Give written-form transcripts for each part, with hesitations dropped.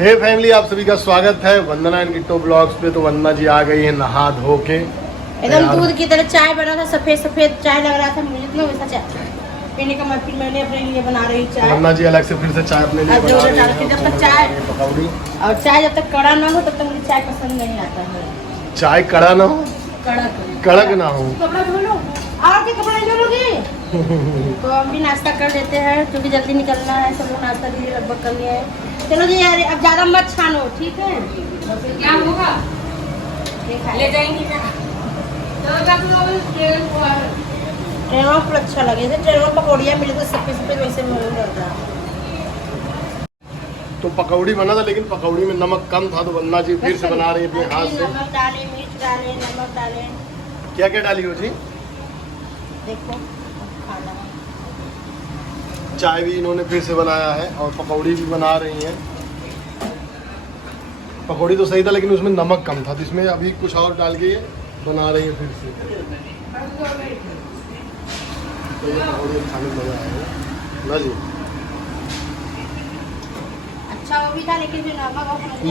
हे family, आप सभी का स्वागत है वंदना एंड किट्टो ब्लॉग्स पे। तो वंदना जी आ गई है नहा धो के, एकदम दूध की तरह चाय बना था। सफेद सफेद चाय लग रहा था मुझे तो वैसा चाय पीने का मन। फिर मैंने अपने लिए बना रही चाय। वंदना जी अलग से फिर से चाय अपने लिए बना रही है। जब तक चाय पकौड़ी और चाय जब तक कड़ा ना हो तब तक मुझे चाय पसंद नहीं आता है। चाय कड़ा ना हो, कड़क ना हो। कपड़ा धो लो, और के कपड़ा धो लोगे। तो हम भी नाश्ता कर लेते हैं क्योंकि जल्दी निकलना है। सब लोग नाश्ता भी लगभग कर लिए हैं। चलो जी यार, अब ज्यादा मत छानो, ठीक है? क्या होगा ले जाएंगे ट्रेनों पर अच्छा लगे थे। ट्रेनों पकौड़ियाँ मिले तो सफेद सफेद वैसे नहीं करता। तो पकौड़ी बना था लेकिन पकौड़ी में नमक कम था, तो वंदना जी फिर से बना रही है अपने हाथ से। नमक डाले, मिर्च डाले, नमक डाले। क्या क्या डाली हो जी? देखो खाना चाय भी इन्होंने फिर से बनाया है और पकौड़ी भी बना रही हैं। पकौड़ी तो सही था लेकिन उसमें नमक कम था, तो इसमें अभी कुछ और डाल के ये बना रही है फिर से। तो ये पकौड़ी खाने में मजा आएगा ना जी। अच्छा वो भी था लेकिन जो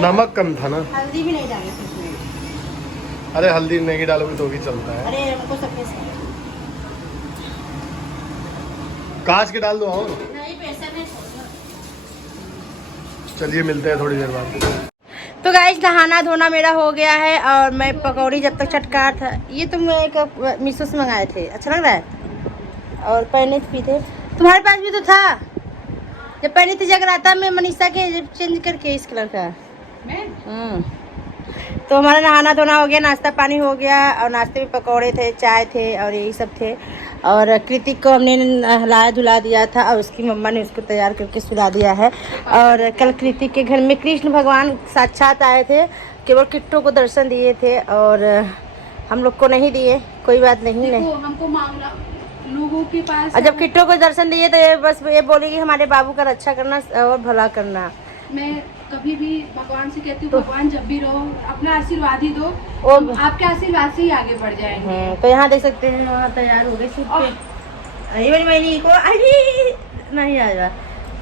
नमक कम था ना। हल्दी भी नहीं डाली थी इसमें। अरे हल्दी नहीं डालोगे तो भी चलता है। अरे हमको सफेद कांच के डाल दो और। नहीं पैसा नहीं। चलिए मिलते हैं थोड़ी देर बाद। तो गाइस नहाना धोना मेरा हो गया है और मैं पकौड़ी जब तक चटका था। ये तुम एक मीशो से मंगाए थे, अच्छा लग रहा है। और पहने भी थे, तुम्हारे पास भी तो था। जब पहनी थी जगराता में मनीषा के चेंज करके इस कलर का। तो हमारा नहाना धोना हो गया, नाश्ता पानी हो गया। और नाश्ते में पकौड़े थे, चाय थे और यही सब थे। और कृतिक को हमने नहलाया धुला दिया था और उसकी मम्मा ने उसको तैयार करके सुला दिया है। और कल कृतिक के घर में कृष्ण भगवान साक्षात आए थे, केवल किट्टू को दर्शन दिए थे और हम लोग को नहीं दिए। कोई बात नहीं, नहीं हमको मामला लोगों के पास। और जब किट्टू को दर्शन दिए तो ये बस ये बोली कि हमारे बाबू का रक्षा करना और भला करना। मैं कभी भी भगवान से कहती हूँ, भगवान जब भी रहो अपना आशीर्वाद ही दो, आपके आशीर्वाद से ही आगे बढ़ जाएंगे। तो यहाँ देख सकते हैं वहाँ तैयार हो गए सूट पे। ये मैंने को नहीं आएगा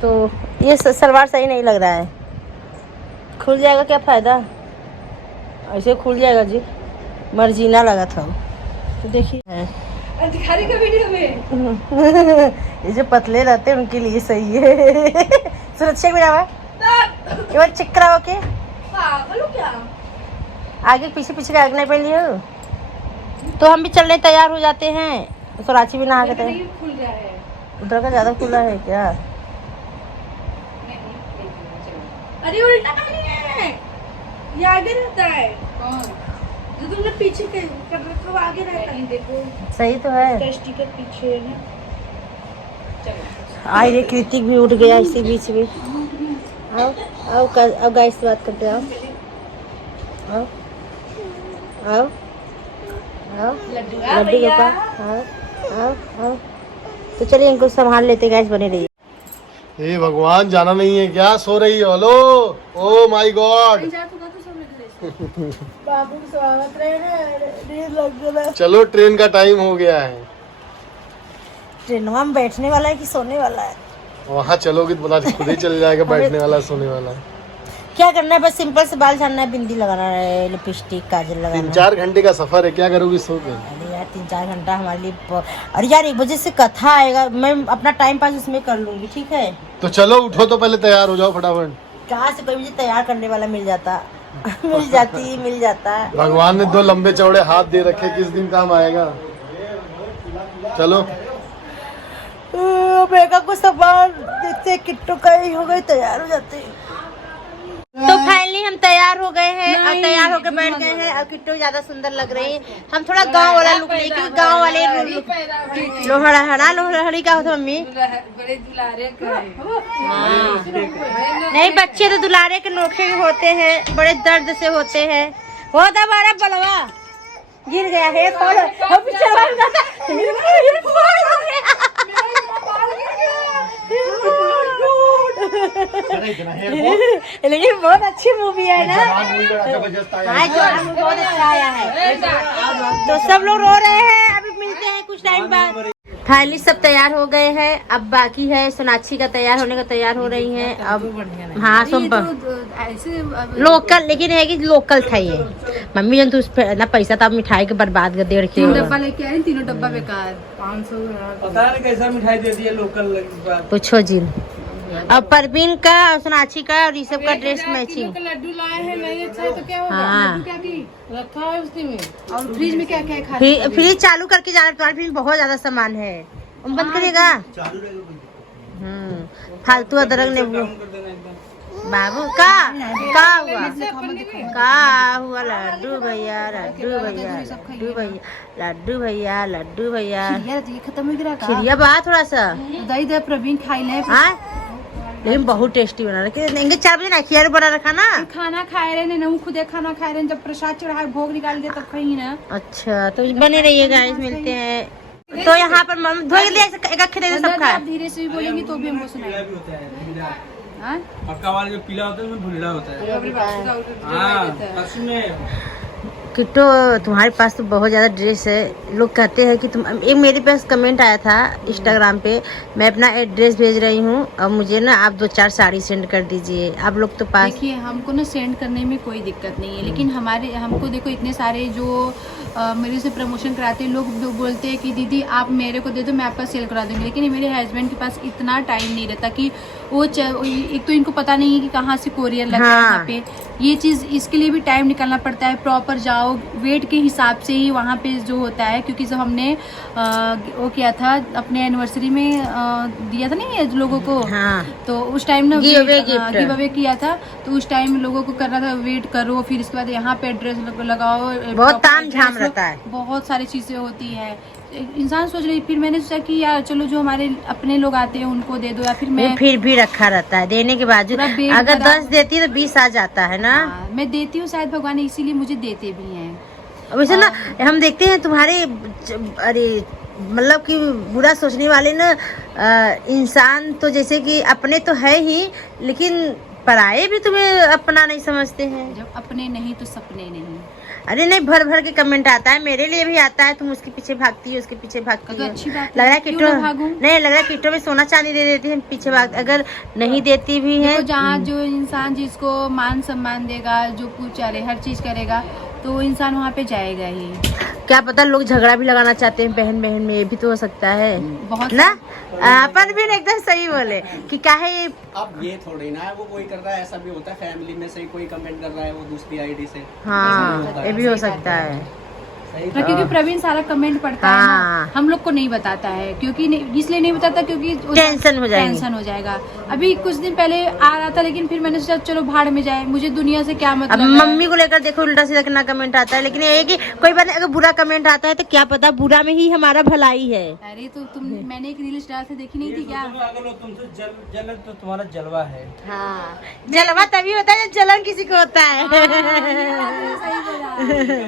तो ये सलवार सही नहीं लग रहा है। खुल जाएगा क्या फायदा, ऐसे खुल जाएगा जी। मर्जीना लगा था तो देखिए दिखाने का वीडियो में ये जो पतले रहते हैं उनके लिए सही है। सुरक्षा भी रहा केवल चिकरा हो के क्या आगे पीछे पीछे का आगना पहन लियो। तो हम भी चलने तैयार हो जाते हैं। सोराची भी नहा के तैयार। खुल रहा है उधर का ज्यादा खुला है क्या? अरे उल्टा नहीं है, ये आगे रहता है। जो तुमने पीछे के कर रखा वो आगे रहता है। देखो सही तो है। स्टिकर पीछे है ना। आई रे कृतिक भी उठ गया इसी बीच में। आओ आओ अब गाइस से बात करते आओ आओ आओ आओ लड्डू लड्डू गोपाल आओ आओ आओ। तो चलिए इनको संभाल लेते गाइस, बने रहिए। हे भगवान, जाना नहीं है क्या? सो रही हो? Hello, oh my god. बाबू का स्वागत रहे। चलो ट्रेन का टाइम हो गया है। ट्रेनवा में बैठने वाला है कि सोने वाला है? वहाँ चलोगी तो पता खुद ही चल जाएगा बैठने वाला सोने वाला। क्या करना है? बस सिंपल से बाल झाड़ना है, बिंदी लगाना है, लिपस्टिक काजल लगाना है। 3-4 घंटे का सफर है, क्या करोगी सो के? अरे यार 3-4 घंटा हमारे लिए। और यार 1 बजे से कथा आएगा, मैं अपना टाइम पास उसमें कर लूंगी, ठीक है? तो चलो उठो, तो पहले तैयार हो जाओ फटाफट। कहाँ से कोई मुझे तैयार करने वाला मिल जाता। मिल जाता। भगवान ने 2 लंबे चौड़े हाथ दे रखे, किस दिन काम आएगा। चलो मेकअप को सामान देखते किट्टू का ही हो गए, तैयार हो जाते हैं। तो फाइनली हम तैयार हो गए हैं और तैयार होकर बैठ गए हैं। और किट्टू ज्यादा सुंदर लग रही है। हम थोड़ा गांव वाला लुक लिए क्योंकि गांव वाले लोहड़ा है ना। लोहड़ी का होता मम्मी बड़े दुलारे नहीं, बच्चे तो दुलारे के नोखे होते हैं, बड़े दर्द से होते हैं। होता हमारा बलवा गिर गया है। लेकिन बहुत अच्छी मूवी है ना। हाँ जवान बहुत अच्छा आया है। तो सब लोग रो रहे हैं, अभी मिलते हैं कुछ टाइम बाद। फाइनली सब तैयार हो गए हैं। अब बाकी है सोनाक्षी का तैयार होने का, तैयार हो रही हैं अब। हाँ ऐसे लोकल, लेकिन है कि लोकल था ये। मम्मी जन तू उस पे ना पैसा था मिठाई के बर्बाद कर 1.5 3 किलो। डब्बा लेके आए, तीनों डब्बा बेकार। 500 पता नहीं कैसा मिठाई दे दिया लोकल पूछो जी। और परवीन का और सोनाक्षी का और ऋषभ का ड्रेस मैचिंग। लड्डू लाए हैं, नहीं अच्छा है तो क्या होगा? हाँ। लड्डू क्या भी रखा है उसी में, और फ्रिज में क्या क्या है खाने को भी। फ्रिज चालू करके जाना, तुम्हारे फ्रिज में बहुत ज्यादा सामान है। बंद करेगा। फालतू अदरक ने बाबू का हुआ लड्डू भैया, लड्डू भैया, लड्डू भैया, लड्डू भैया, लड्डू भैया। यार ये खत्म हो गया का? खिरिया बा थोड़ा सा दही दे प्रवीण खाई ले। हाँ, लेकिन बहुत टेस्टी बना रखे। 4 बजे ना खिया बना रखा ना। खाना खाए रहे ने, हम खुदे खाना खाए रहे, जब प्रसाद चढ़ाए भोग निकाल दे तब खाई ना। अच्छा तो बने रहिए गाइस, मिलते हैं। तो यहाँ पर एक सब खाए। धीरे से भी बोलेंगी तो भी हमको सुनाएंगे। पक्का वाला जो पीला होता है उसमें भुनेड़ा होता है। हाँ सच में। किट्टो तुम्हारे पास तो बहुत ज़्यादा ड्रेस है। लोग कहते हैं कि तुम, एक मेरे पास कमेंट आया था इंस्टाग्राम पे, मैं अपना एड्रेस भेज रही हूँ और मुझे ना आप 2-4 साड़ी सेंड कर दीजिए। आप लोग तो पास। देखिए हमको ना सेंड करने में कोई दिक्कत नहीं है, लेकिन हमको देखो इतने सारे जो मेरे से प्रमोशन कराते हैं लोग, जो बोलते हैं कि दीदी आप मेरे को दे दो, मैं आपका सेल करा दूँगी। लेकिन मेरे हस्बैंड के पास इतना टाइम नहीं रहता कि वो एक तो इनको पता नहीं है कि कहाँ से कोरियर लगता है यहाँ पे। ये चीज़, इसके लिए भी टाइम निकालना पड़ता है। प्रॉपर जाओ, वेट के हिसाब से ही वहाँ पे जो होता है। क्योंकि जब हमने वो किया था अपने एनिवर्सरी में दिया था नहीं लोगों को, तो उस टाइम ना गिव अवे किया था, तो उस टाइम लोगों को करना था वेट करो, फिर इसके बाद यहाँ पे एड्रेस लगाओ, बहुत तामझाम रहता है, बहुत सारी चीज़ें होती है। इंसान सोच रही, फिर मैंने सोचा कि यार चलो जो हमारे अपने लोग आते हैं उनको दे दो, या फिर मैं फिर भी रखा रहता है देने के बाद। अगर 10 देती तो 20 आ जाता है ना। मैं देती हूँ, शायद भगवान इसीलिए मुझे देते भी हैं। वैसे ना हम देखते हैं तुम्हारे, अरे मतलब कि बुरा सोचने वाले ना इंसान तो जैसे कि अपने तो है ही, लेकिन पराये भी तुम्हें अपना नहीं समझते हैं। जब अपने नहीं तो सपने नहीं। अरे नहीं, भर भर के कमेंट आता है, मेरे लिए भी आता है। तुम उसके पीछे भागती है, उसके पीछे भागती है। तो अच्छी बात लग रहा है क्यों किट्टो ना भागूं? नहीं, लग रहा है किट्टो में सोना चांदी दे देती है, पीछे भाग। अगर नहीं देती भी है, जहाँ जो इंसान जिसको मान सम्मान देगा, जो पूछा रहे, हर चीज करेगा, तो वो इंसान वहाँ पे जाएगा ही। क्या पता लोग झगड़ा भी लगाना चाहते हैं बहन बहन में, ये भी तो हो सकता है बहुत ना। अपन भी एकदम सही बोले कि क्या है ये। अब ये थोड़ी ना है वो कोई कर रहा है, ऐसा भी होता है फैमिली में से कोई कमेंट कर रहा है वो दूसरी आईडी से। हाँ ये भी हो सकता है। क्योंकि प्रवीण सारा कमेंट पढ़ता है ना, हम लोग को नहीं बताता है। क्योंकि इसलिए नहीं बताता क्योंकि टेंशन हो जाएगा। अभी कुछ दिन पहले आ रहा था, लेकिन फिर मैंने सोचा चलो भाड़ में जाए, मुझे दुनिया से क्या मतलब। अब मम्मी को लेकर देखो उल्टा सीधा कितना कमेंट आता है, लेकिन ये कि कोई बात नहीं, अगर बुरा कमेंट आता है तो क्या पता बुरा में ही हमारा भलाई है। अरे तो मैंने एक रील स्टार से देखी नहीं थी क्या? अगर लोग तुमसे जलन तो तुम्हारा जलवा है। हाँ, जलवा तभी होता है जब जलन किसी को होता है। सही बोला।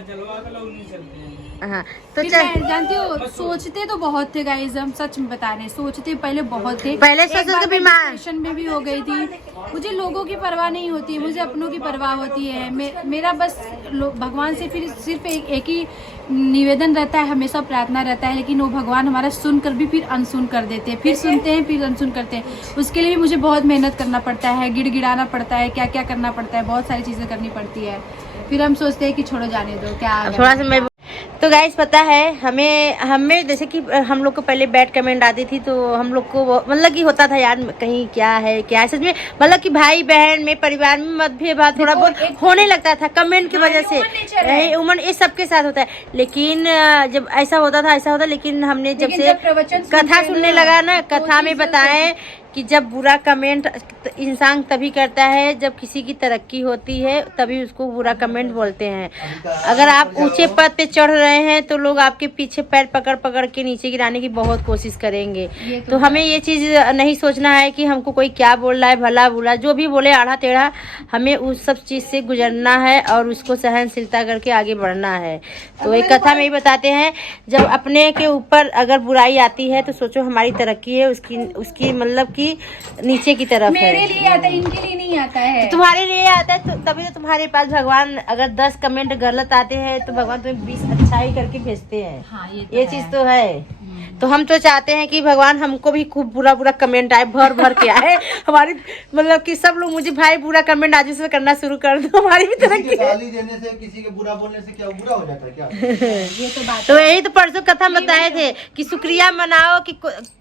जलवा का लोग नहीं चलते हैं। हाँ, तो मैं जानती हो, सोचते तो बहुत थे गाइस, हम सच में बता रहे हैं, सोचते पहले बहुत थे। पहले सोचते थे बीमार, डिप्रेशन में भी हो गई थी। मुझे लोगों की परवाह नहीं होती है, मुझे अपनों की परवाह होती है। मेरा बस भगवान से फिर सिर्फ एक ही निवेदन रहता है, हमेशा प्रार्थना रहता है, लेकिन वो भगवान हमारा सुनकर भी फिर अनसुन कर देते हैं, फिर सुनते हैं फिर अनसुन करते हैं। उसके लिए भी मुझे बहुत मेहनत करना पड़ता है, गिड़गिड़ाना पड़ता है, क्या क्या करना पड़ता है, बहुत सारी चीज़ें करनी पड़ती है। फिर हम सोचते हैं कि छोड़ो जाने दो, क्या थोड़ा सा मैं। तो गाइस पता है हमें जैसे कि हम लोग को पहले बैड कमेंट आती थी, तो हम लोग को मतलब कि होता था यार कहीं क्या है सच में, मतलब कि भाई बहन में परिवार में मतभेद थोड़ा बहुत होने लगता था कमेंट की वजह से। ह्यूमन ये सबके साथ होता है, लेकिन जब ऐसा होता, लेकिन हमने जब से कथा सुनने लगा ना, कथा में बताएं कि जब बुरा कमेंट इंसान तभी करता है जब किसी की तरक्की होती है, तभी उसको बुरा कमेंट बोलते हैं। अगर आप ऊंचे पद पे चढ़ रहे हैं तो लोग आपके पीछे पैर पकड़ पकड़ के नीचे गिराने की बहुत कोशिश करेंगे। तो हमें ये चीज़ नहीं सोचना है कि हमको कोई क्या बोल रहा है, भला बुरा जो भी बोले आड़ा टेढ़ा, हमें उस सब चीज़ से गुजरना है और उसको सहनशीलता करके आगे बढ़ना है। तो एक कथा में ही बताते हैं, जब अपने के ऊपर अगर बुराई आती है तो सोचो हमारी तरक्की है, उसकी मतलब कि नीचे की तरफ है। मेरे लिए आता है, इनके लिए नहीं आता है। तो तुम्हारे लिए आता है, तो तभी तो तुम्हारे पास भगवान, अगर 10 कमेंट गलत आते हैं तो भगवान तुम्हें 20 अच्छा ही करके भेजते हैं। हाँ, ये चीज तो है। तो हम तो चाहते हैं कि भगवान हमको भी खूब बुरा बुरा कमेंट आए, भर भर के आए हमारी, मतलब कि सब लोग मुझे भाई बुरा कमेंट आज से करना शुरू कर दो, हमारी भी तरक्की। गाली देने से, किसी के बुरा बोलने से क्या बुरा हो जाता है क्या? ये तो बात तो यही तो परसों कथा बताए थे कि शुक्रिया मनाओ कि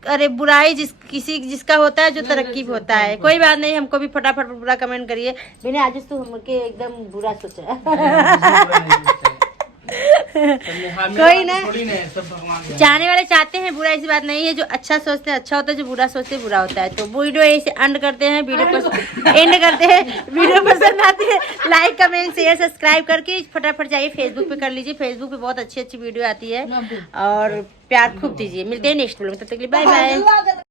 अरे बुराई जिसका होता है जो तरक्की होता है। कोई बात नहीं, हमको भी फटाफट बुरा कमेंट करिए। बिना आज तो हमके एकदम बुरा सोचा कोई ना, चाहने वाले चाहते हैं, बुरा ऐसी बात नहीं है। जो अच्छा सोचते हैं अच्छा होता है, जो बुरा सोचते हैं बुरा होता है। तो वीडियो ऐसे एंड करते हैं, एंड करते हैं। वीडियो पसंद आती है लाइक कमेंट शेयर सब्सक्राइब करके फटाफट जाइए फेसबुक पे कर लीजिए। फेसबुक पे बहुत अच्छी अच्छी वीडियो आती है और प्यार खूब दीजिए। मिलते हैं नेक्स्ट वीडियो में, तब तक के लिए बाय बाय।